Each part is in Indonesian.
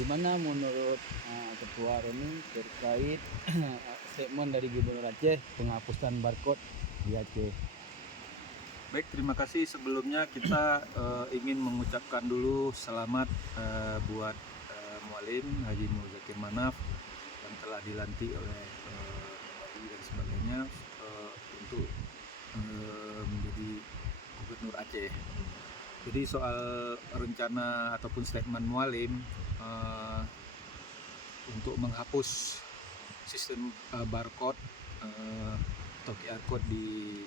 Gimana menurut Ketua Roni terkait statement dari Gubernur Aceh penghapusan barcode di Aceh? Baik, terima kasih. Sebelumnya kita ingin mengucapkan dulu selamat buat Mualim Haji Muzakir Manaf yang telah dilantik oleh Bupati dan sebagainya untuk menjadi Gubernur Aceh. Jadi soal rencana ataupun statement Mualim untuk menghapus sistem barcode atau QR code di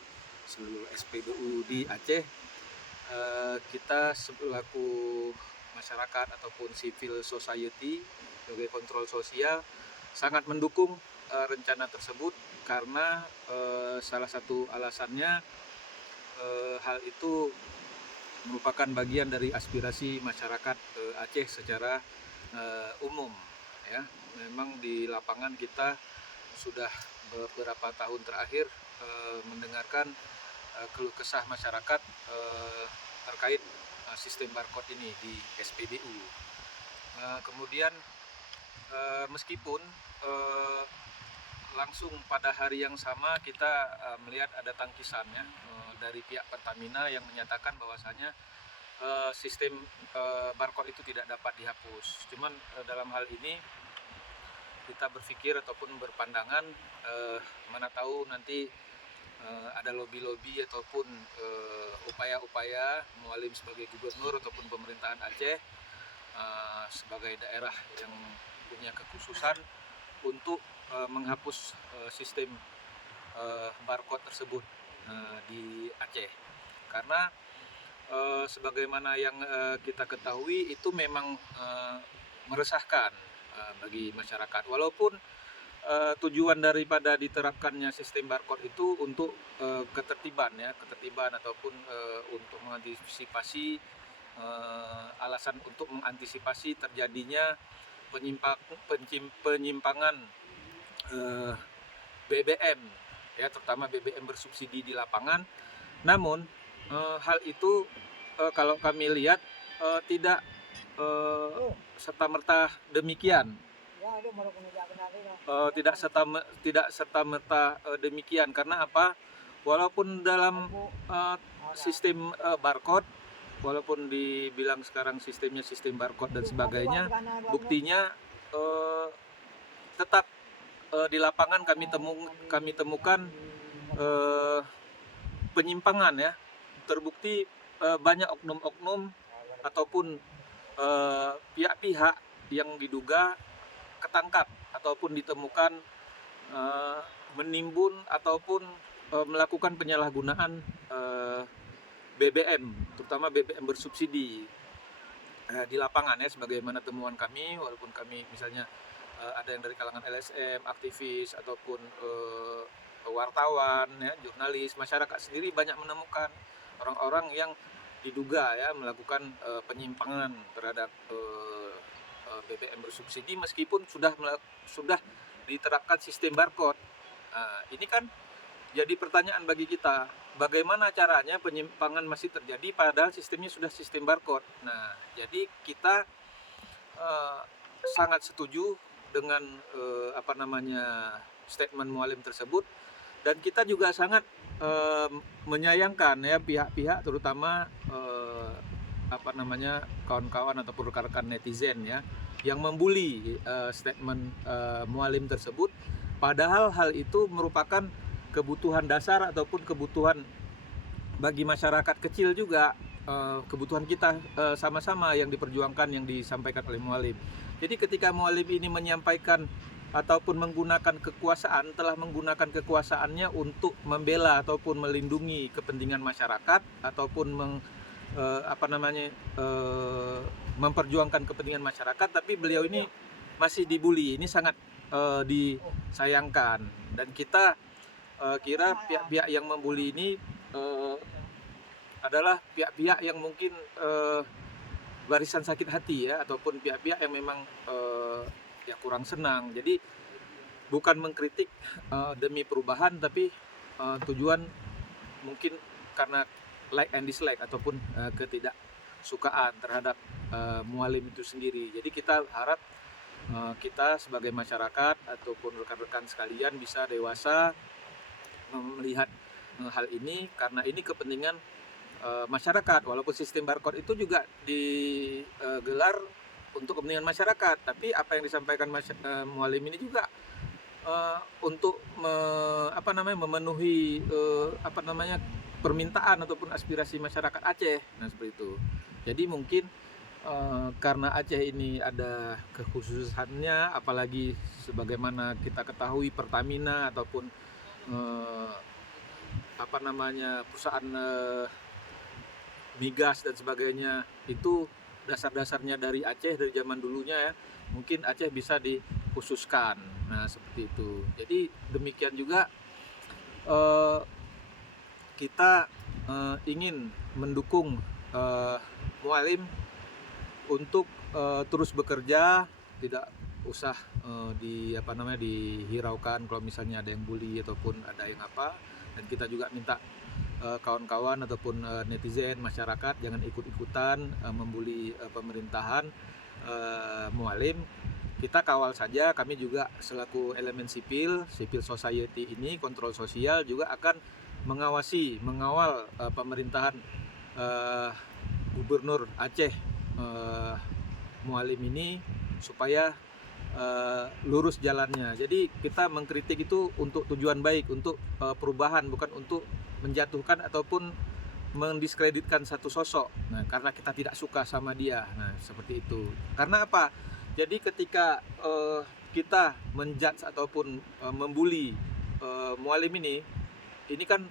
seluruh SPBU di Aceh, kita selaku masyarakat ataupun civil society sebagai kontrol sosial sangat mendukung rencana tersebut karena salah satu alasannya hal itu merupakan bagian dari aspirasi masyarakat Aceh secara umum ya. Memang di lapangan kita sudah beberapa tahun terakhir mendengarkan keluh kesah masyarakat terkait sistem barcode ini di SPBU. Kemudian meskipun langsung pada hari yang sama kita melihat ada tangkisannya dari pihak Pertamina yang menyatakan bahwasanya sistem barcode itu tidak dapat dihapus. Cuman dalam hal ini kita berpikir ataupun berpandangan mana tahu nanti ada lobby-lobby ataupun upaya-upaya Mualim sebagai gubernur ataupun pemerintahan Aceh sebagai daerah yang punya kekhususan untuk menghapus sistem barcode tersebut di Aceh, karena sebagaimana yang kita ketahui itu memang meresahkan bagi masyarakat. Walaupun tujuan daripada diterapkannya sistem barcode itu untuk ketertiban ataupun untuk mengantisipasi alasan untuk mengantisipasi terjadinya penyimpangan BBM ya, terutama BBM bersubsidi di lapangan. Namun hal itu kalau kami lihat tidak serta-merta demikian. Tidak serta-merta demikian, karena apa? Walaupun dalam sistem barcode, walaupun dibilang sekarang sistemnya sistem barcode dan sebagainya, buktinya tetap di lapangan kami temukan penyimpangan ya. Terbukti banyak oknum-oknum ataupun pihak-pihak yang diduga ketangkap ataupun ditemukan menimbun ataupun melakukan penyalahgunaan BBM, terutama BBM bersubsidi di lapangan ya, sebagaimana temuan kami. Walaupun kami misalnya ada yang dari kalangan LSM, aktivis ataupun wartawan ya, jurnalis, masyarakat sendiri banyak menemukan orang-orang yang diduga ya melakukan penyimpangan terhadap BBM bersubsidi meskipun sudah diterapkan sistem barcode. Ini kan jadi pertanyaan bagi kita, bagaimana caranya penyimpangan masih terjadi padahal sistemnya sudah sistem barcode. Nah, jadi kita sangat setuju dengan statement Mualim tersebut, dan kita juga sangat menyayangkan ya pihak-pihak, terutama kawan-kawan ataupun rekan-rekan netizen ya yang membuli statement Mualim tersebut, padahal hal itu merupakan kebutuhan dasar ataupun kebutuhan bagi masyarakat kecil juga, kebutuhan kita sama-sama yang diperjuangkan, yang disampaikan oleh Mualim. Jadi ketika Mualim ini menyampaikan ataupun menggunakan kekuasaan, telah menggunakan kekuasaannya untuk membela ataupun melindungi kepentingan masyarakat ataupun memperjuangkan kepentingan masyarakat, tapi beliau ini masih dibully. Ini sangat disayangkan, dan kita kira pihak-pihak yang membuli ini adalah pihak-pihak yang mungkin barisan sakit hati ya, ataupun pihak-pihak yang memang ya kurang senang. Jadi bukan mengkritik demi perubahan, tapi tujuan mungkin karena like and dislike ataupun ketidaksukaan terhadap mualim itu sendiri. Jadi kita harap kita sebagai masyarakat ataupun rekan-rekan sekalian bisa dewasa melihat hal ini, karena ini kepentingan masyarakat. Walaupun sistem barcode itu juga digelar untuk kepentingan masyarakat, tapi apa yang disampaikan mualim ini juga untuk memenuhi permintaan ataupun aspirasi masyarakat Aceh. Nah, seperti itu. Jadi mungkin karena Aceh ini ada kekhususannya, apalagi sebagaimana kita ketahui Pertamina ataupun perusahaan migas dan sebagainya itu dasar-dasarnya dari Aceh, dari zaman dulunya ya, mungkin Aceh bisa dikhususkan. Nah, seperti itu. Jadi demikian juga kita ingin mendukung mualim untuk terus bekerja, tidak usah dihiraukan kalau misalnya ada yang bully ataupun ada yang apa. Dan kita juga minta kawan-kawan ataupun netizen, masyarakat jangan ikut-ikutan membuli pemerintahan mualim. Kita kawal saja. Kami juga selaku elemen civil society ini, kontrol sosial, juga akan mengawal pemerintahan Gubernur Aceh mualim ini supaya lurus jalannya. Jadi kita mengkritik itu untuk tujuan baik, untuk perubahan, bukan untuk menjatuhkan ataupun mendiskreditkan satu sosok. Nah, karena kita tidak suka sama dia. Nah, seperti itu. Karena apa? Jadi ketika kita menjudge ataupun membuli mualim ini kan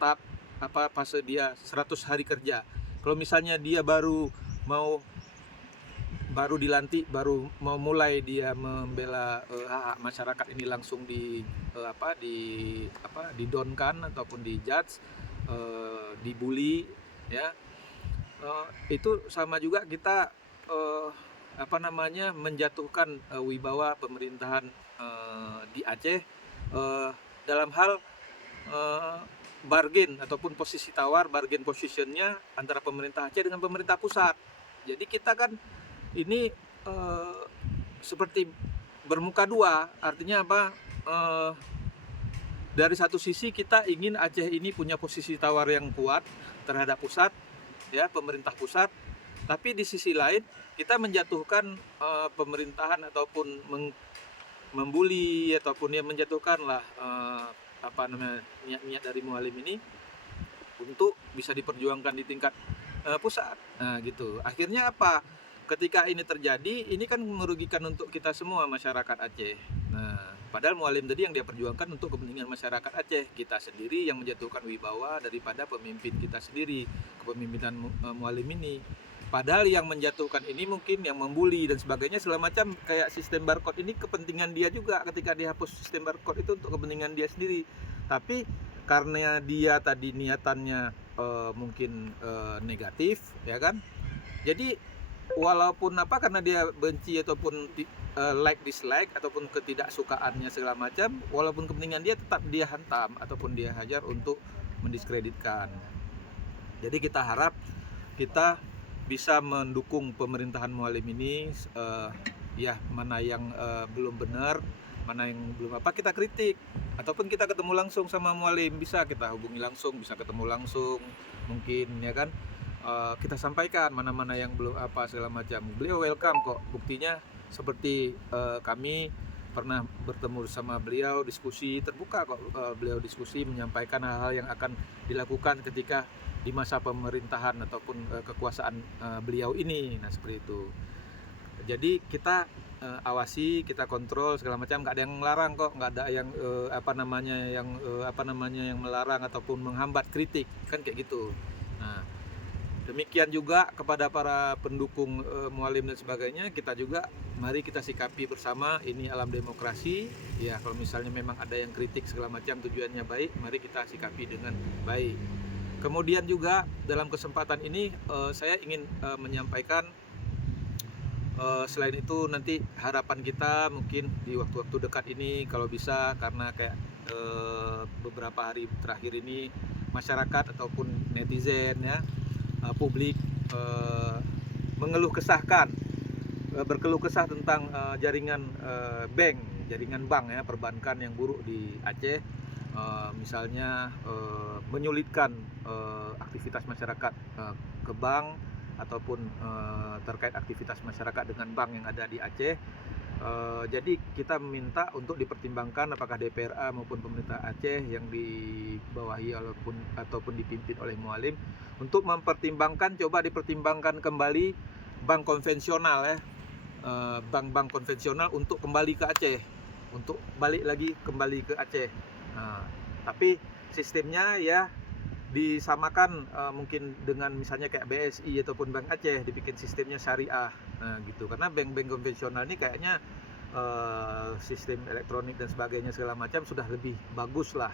tahap fase dia 100 hari kerja. Kalau misalnya dia baru dilantik, baru mau mulai dia membela hak masyarakat ini, langsung didonkan ataupun dijudge, dibully ya, itu sama juga kita menjatuhkan wibawa pemerintahan di Aceh dalam hal bargain ataupun posisi tawar, bargain positionnya antara pemerintah Aceh dengan pemerintah pusat. Jadi kita kan ini seperti bermuka dua, artinya apa? Dari satu sisi kita ingin Aceh ini punya posisi tawar yang kuat terhadap pusat, ya, pemerintah pusat. Tapi di sisi lain kita menjatuhkan pemerintahan ataupun membuli ataupun menjatuhkan niat-niat dari mualim ini untuk bisa diperjuangkan di tingkat pusat. Nah, gitu. Akhirnya apa? Ketika ini terjadi, ini kan merugikan untuk kita semua masyarakat Aceh. Nah, padahal mualim tadi yang dia perjuangkan untuk kepentingan masyarakat Aceh. Kita sendiri yang menjatuhkan wibawa daripada pemimpin kita sendiri, kepemimpinan mualim ini. Padahal yang menjatuhkan ini mungkin yang membuli dan sebagainya segala macam, kayak sistem barcode ini kepentingan dia juga. Ketika dihapus sistem barcode itu untuk kepentingan dia sendiri. Tapi karena dia tadi niatannya mungkin negatif, ya kan? Jadi walaupun karena dia benci ataupun dislike ataupun ketidaksukaannya segala macam, walaupun kepentingan dia tetap dia hantam ataupun dia hajar untuk mendiskreditkan. Jadi kita harap kita bisa mendukung pemerintahan mualim ini, mana yang belum benar, mana yang belum kita kritik, ataupun kita ketemu langsung sama mualim, bisa kita hubungi langsung, bisa ketemu langsung mungkin, ya kan. Kita sampaikan mana-mana yang belum segala macam. Beliau welcome kok. Buktinya seperti kami pernah bertemu sama beliau, diskusi terbuka kok. Beliau diskusi, menyampaikan hal-hal yang akan dilakukan ketika di masa pemerintahan ataupun kekuasaan beliau ini. Nah, seperti itu. Jadi kita awasi, kita kontrol segala macam, nggak ada yang melarang kok, nggak ada yang yang melarang ataupun menghambat kritik, kan kayak gitu. Nah, demikian juga kepada para pendukung mualim dan sebagainya, kita juga mari kita sikapi bersama, ini alam demokrasi ya. Kalau misalnya memang ada yang kritik segala macam tujuannya baik, mari kita sikapi dengan baik. Kemudian juga dalam kesempatan ini saya ingin menyampaikan, selain itu nanti harapan kita mungkin di waktu-waktu dekat ini kalau bisa, karena kayak beberapa hari terakhir ini masyarakat ataupun netizen ya publik mengeluh kesahkan, berkeluh kesah tentang jaringan bank ya, perbankan yang buruk di Aceh. Misalnya menyulitkan aktivitas masyarakat ke bank ataupun terkait aktivitas masyarakat dengan bank yang ada di Aceh. Jadi kita meminta untuk dipertimbangkan apakah DPRA maupun pemerintah Aceh yang dibawahi ataupun dipimpin oleh Mualim untuk coba dipertimbangkan kembali bank konvensional ya, bank-bank konvensional untuk kembali ke Aceh, untuk kembali ke Aceh. Tapi sistemnya ya disamakan mungkin dengan misalnya kayak BSI ataupun Bank Aceh, dibikin sistemnya syariah gitu, karena bank-bank konvensional ini kayaknya sistem elektronik dan sebagainya segala macam sudah lebih bagus lah,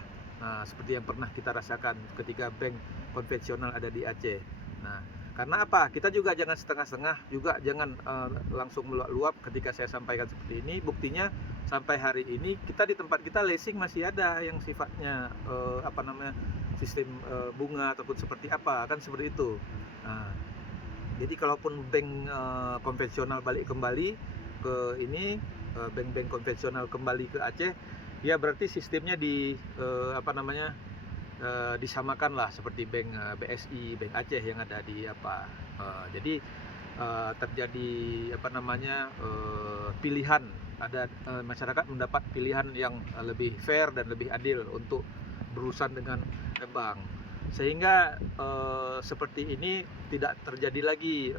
seperti yang pernah kita rasakan ketika bank konvensional ada di Aceh. Karena apa? Kita juga jangan setengah-setengah, juga jangan langsung meluap-luap ketika saya sampaikan seperti ini. Buktinya sampai hari ini kita di tempat kita leasing masih ada yang sifatnya sistem bunga ataupun seperti apa, kan seperti itu. Jadi kalaupun bank konvensional balik kembali ke ini, bank-bank konvensional kembali ke Aceh, ya berarti sistemnya disamakan lah seperti bank BSI, Bank Aceh yang ada di jadi terjadi pilihan, ada masyarakat mendapat pilihan yang lebih fair dan lebih adil untuk berurusan dengan bank, sehingga seperti ini tidak terjadi lagi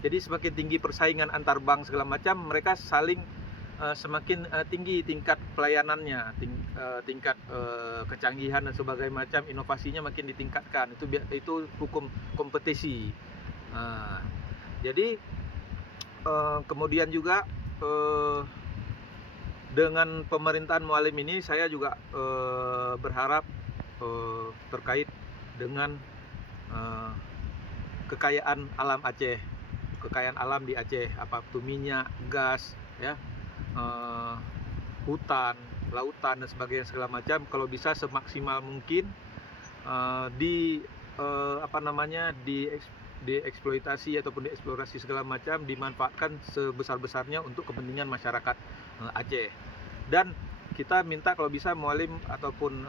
jadi semakin tinggi persaingan antar bank segala macam, mereka saling semakin tinggi tingkat pelayanannya, tingkat kecanggihan dan sebagainya macam, inovasinya makin ditingkatkan. Itu hukum kompetisi. Jadi kemudian juga dengan pemerintahan Mualim ini saya juga berharap terkait dengan kekayaan alam Aceh, kekayaan alam di Aceh, apa itu minyak, gas, ya, hutan, lautan dan sebagainya segala macam, kalau bisa semaksimal mungkin dieksploitasi ataupun dieksplorasi segala macam, dimanfaatkan sebesar-besarnya untuk kepentingan masyarakat Aceh. Dan kita minta kalau bisa Mualim ataupun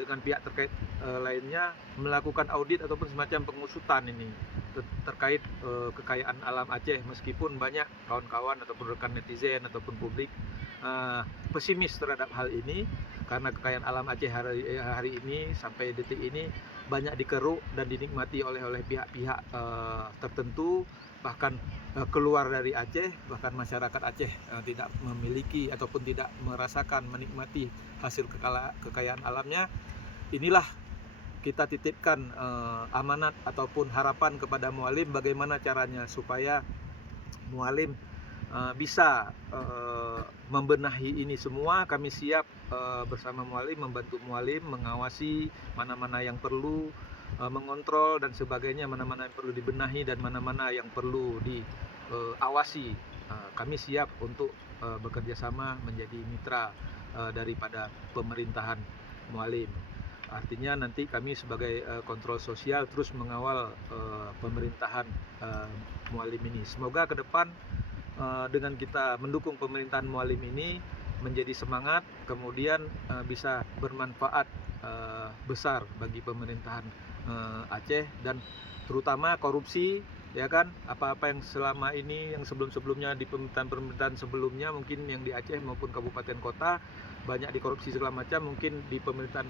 dengan pihak terkait lainnya melakukan audit ataupun semacam pengusutan ini terkait kekayaan alam Aceh, meskipun banyak kawan-kawan ataupun rekan netizen ataupun publik pesimis terhadap hal ini, karena kekayaan alam Aceh hari ini sampai detik ini banyak dikeruk dan dinikmati oleh pihak-pihak tertentu, bahkan keluar dari Aceh, bahkan masyarakat Aceh tidak memiliki ataupun tidak merasakan menikmati hasil kekayaan alamnya. Inilah kita titipkan amanat ataupun harapan kepada Mualim, bagaimana caranya supaya Mualim bisa membenahi ini semua. Kami siap bersama Mualim, membantu Mualim mengawasi mana-mana yang perlu, mengontrol dan sebagainya, mana-mana yang perlu dibenahi dan mana-mana yang perlu diawasi. Kami siap untuk bekerja sama menjadi mitra daripada pemerintahan Mualim. Artinya nanti kami sebagai kontrol sosial terus mengawal pemerintahan Mualim ini. Semoga ke depan dengan kita mendukung pemerintahan Mualim ini menjadi semangat, kemudian bisa bermanfaat besar bagi pemerintahan Aceh, dan terutama korupsi, ya kan, apa-apa yang selama ini, yang sebelum-sebelumnya di pemerintahan sebelumnya mungkin yang di Aceh maupun kabupaten kota banyak dikorupsi segala macam, mungkin di pemerintahan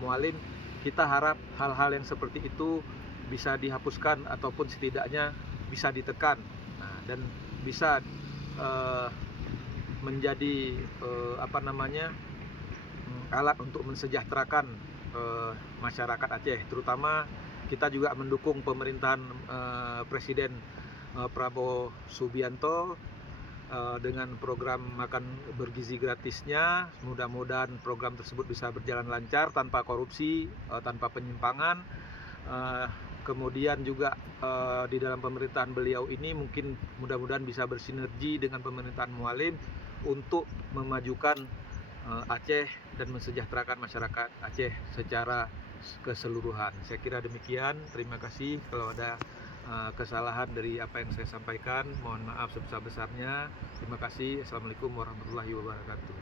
Mualim kita harap hal-hal yang seperti itu bisa dihapuskan ataupun setidaknya bisa ditekan, dan bisa menjadi alat untuk mensejahterakan masyarakat Aceh. Terutama kita juga mendukung pemerintahan Presiden Prabowo Subianto dengan program makan bergizi gratisnya. Mudah-mudahan program tersebut bisa berjalan lancar tanpa korupsi, tanpa penyimpangan. Kemudian juga di dalam pemerintahan beliau ini mungkin mudah-mudahan bisa bersinergi dengan pemerintahan Mualim untuk memajukan Aceh dan mensejahterakan masyarakat Aceh secara keseluruhan. Saya kira demikian. Terima kasih kalau ada kesalahan dari apa yang saya sampaikan. Mohon maaf sebesar-besarnya. Terima kasih. Assalamualaikum warahmatullahi wabarakatuh.